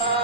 Uh...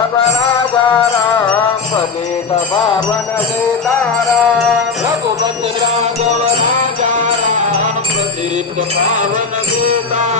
Ram पतित पावन तुकाराम रघुपती राघव राजा राम पतित पावन तुकाराम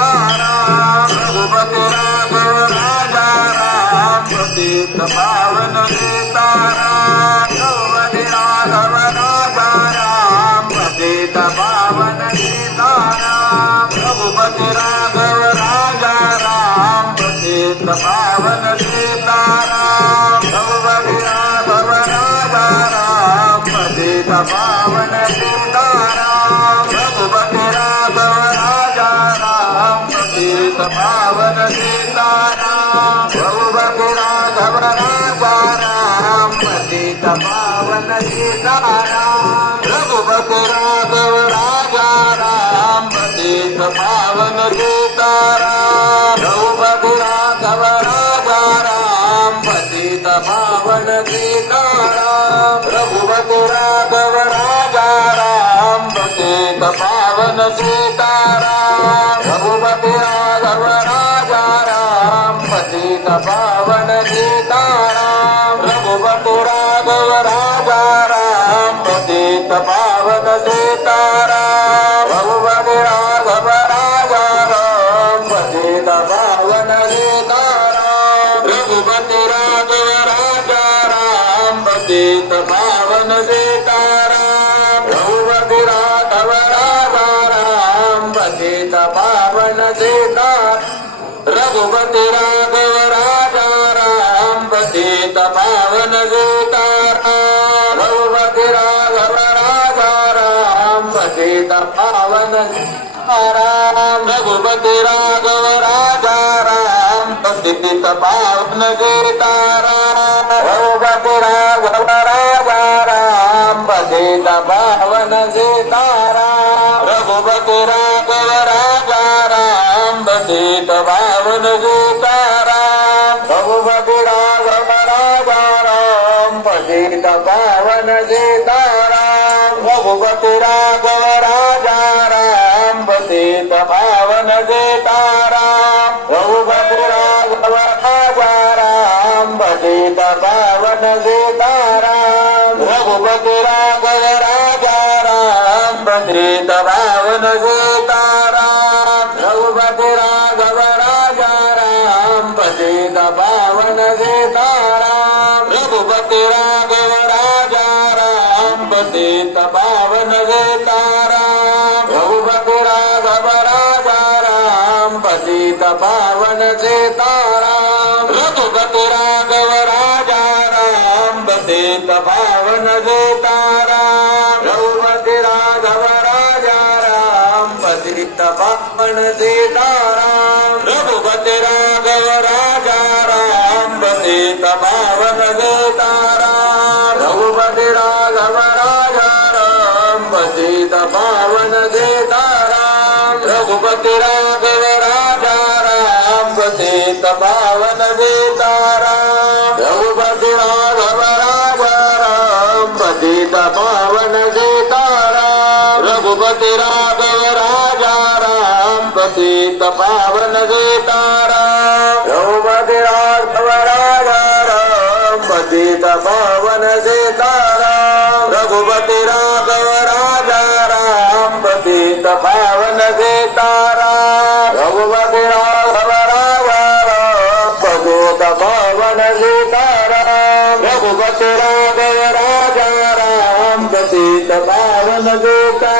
राघव राजा राम पतित पावन तुकाराम रघुपती राघव राजा राम पतित पावन तुकाराम रघुपती राघव राजा राम पतित पावन तुकाराम रघुपती राघव राजा राम पतित पावन तुकाराम जयकारा भगवती राघव राम भजित पावन जेता रघुपती राघव राजा राम भजित पावन जेता भगवती राघव राजा राम भजित पावन राम रघुपती राघव राजा राम भजित पावन जेता रघुपती राघव राम बजे दबा हवन जे तारा रघुपति राघव राजा राम बजे दबा हवन जे तारा रघुपति राघव राजा राम बजे दबा हवन जे तारा रघुपति राघव पवन ताराम रघुपती राघव राजा रामपते तपावन ताराम रघुपती राघव राजा रामपती तपावन ताराम रघुपती राघव राजा रामपते तपावन ताराम रघुपती राघव राजा रामपती तपावन ताराम रघुपती राघव राजा अजित पावन गे तारा रघुपती राघव राजा राम अजित पावन गे तारा रघुपती राघव राजा राम अजित पावन गे तारा रघुपती राघव पावन गे तारा रघुपती राघव राम अजित पावन ीतपावनगोपा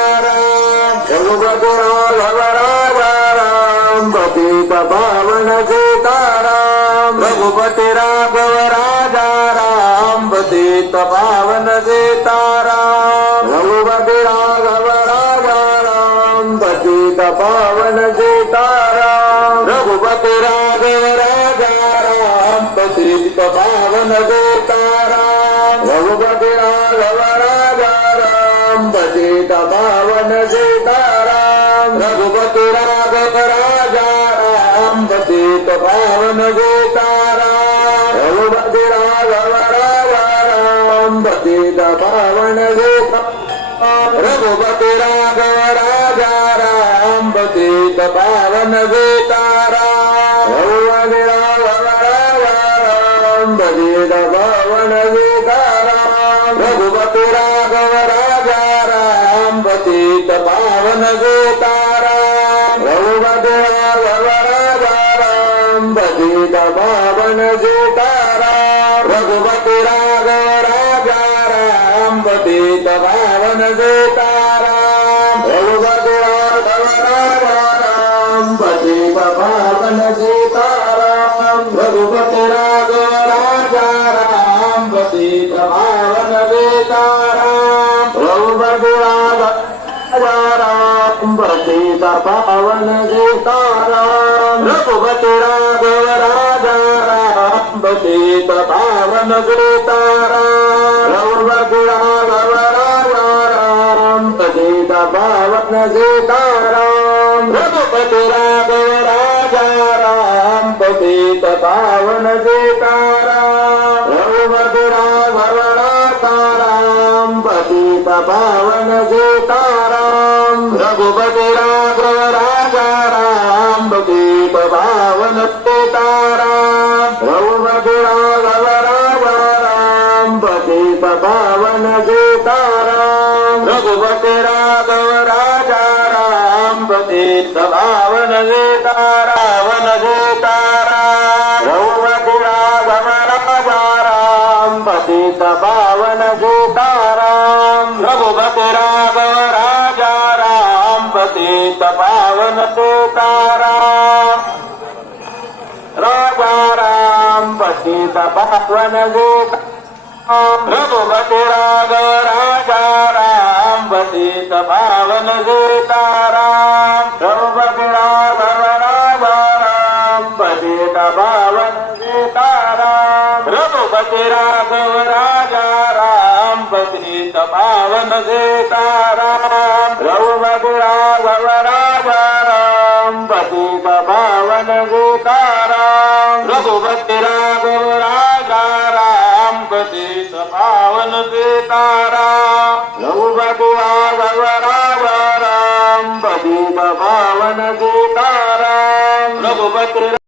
सीता पावन सीताराम रघुपति राघव राजा राम सीत पावन सीताराम रघुपति राघव राजा राम सीत पावन सीता रघुपति राघव राजा राम सीत पावन सीताराम रघुपति पतित पावन सीताराम रघुपति राघव राजा राम पतित पावन सीताराम रघुपति राघव राजा राम पतित पावन सीताराम रघुपति राघव राजा राम पतित पावन सीताराम रघुपति राघव राजा राम पतित पावन सीताराम సంబతి పవన గీతారాం రఘుపతి రాఘవ రాజారాంబీత పవన గీతారాం రఘుపతి రాఘవ రాజారాంబీత పవన గీతారాం రఘుపతి రాఘవ రాజారాంబీత పవన గీతారాం రఘుపతి రాఘవ రాజారాంబీత పవన భావనస్తో తారాం రౌమ గుణాలవరావరాం భజేత భావన గోతారాం రఘువత రాఘవ రాజారాం భజేత భావన గోతారావన గోతారాం రౌమ గుణాలవరావరాం భజేత భావన గో bapak wana gop Rabu Batiraga Raja Ram Batita Pavan Gita Ram Rabu Batiraga Raja Ram Batita Pavan Gita Ram Rabu Batiraga Raja Ram Batita Pavan Gita Ram